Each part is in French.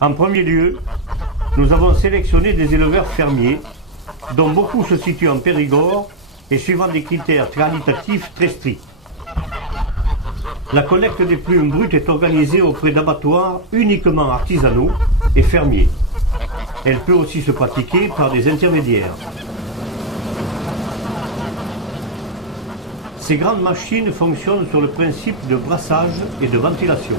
En premier lieu, nous avons sélectionné des éleveurs fermiers, dont beaucoup se situent en Périgord et suivant des critères qualitatifs très stricts. La collecte des plumes brutes est organisée auprès d'abattoirs uniquement artisanaux et fermiers. Elle peut aussi se pratiquer par des intermédiaires. Ces grandes machines fonctionnent sur le principe de brassage et de ventilation.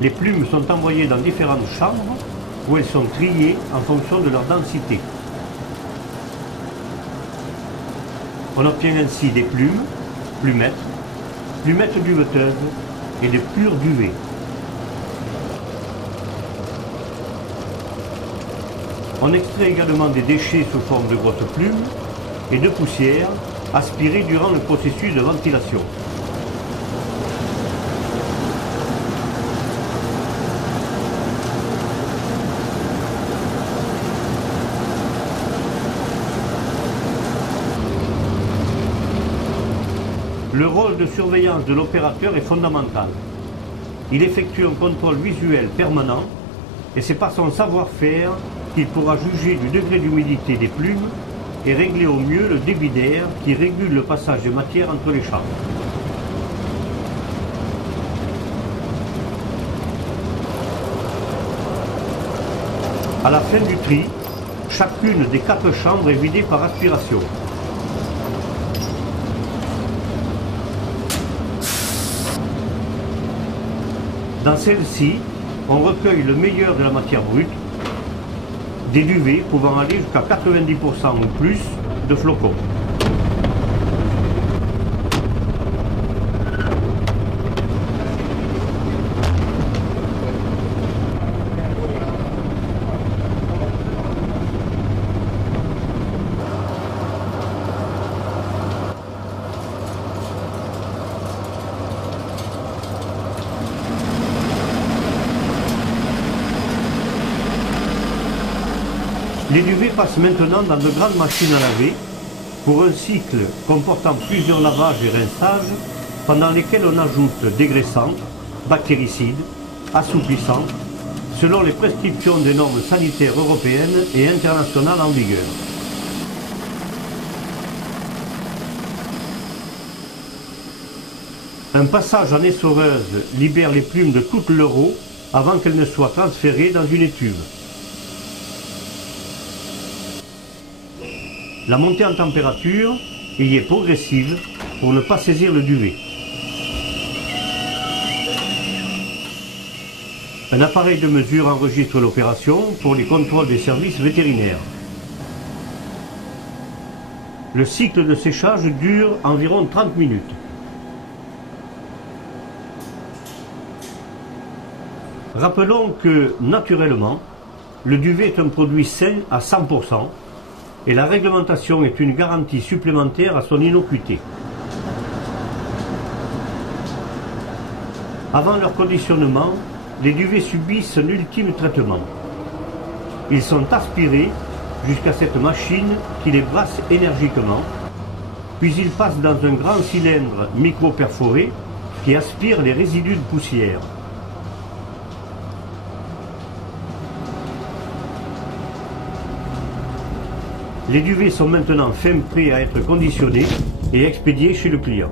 Les plumes sont envoyées dans différentes chambres où elles sont triées en fonction de leur densité. On obtient ainsi des plumes, plumettes duveteuses et des pures duvets. On extrait également des déchets sous forme de grosses plumes et de poussière aspirées durant le processus de ventilation. Le rôle de surveillance de l'opérateur est fondamental. Il effectue un contrôle visuel permanent et c'est par son savoir-faire qu'il pourra juger du degré d'humidité des plumes et régler au mieux le débit d'air qui régule le passage de matière entre les chambres. À la fin du tri, chacune des 4 chambres est vidée par aspiration. Dans celle-ci, on recueille le meilleur de la matière brute, des duvets pouvant aller jusqu'à 90% ou plus de flocons. Les duvets passent maintenant dans de grandes machines à laver pour un cycle comportant plusieurs lavages et rinçages pendant lesquels on ajoute dégraissants, bactéricides, assouplissants, selon les prescriptions des normes sanitaires européennes et internationales en vigueur. Un passage en essoreuse libère les plumes de toute leur eau avant qu'elles ne soient transférées dans une étuve. La montée en température y est progressive pour ne pas saisir le duvet. Un appareil de mesure enregistre l'opération pour les contrôles des services vétérinaires. Le cycle de séchage dure environ 30 minutes. Rappelons que, naturellement, le duvet est un produit sain à 100%, et la réglementation est une garantie supplémentaire à son innocuité. Avant leur conditionnement, les duvets subissent un ultime traitement. Ils sont aspirés jusqu'à cette machine qui les brasse énergiquement, puis ils passent dans un grand cylindre micro-perforé qui aspire les résidus de poussière. Les duvets sont maintenant fin prêts à être conditionnés et expédiés chez le client.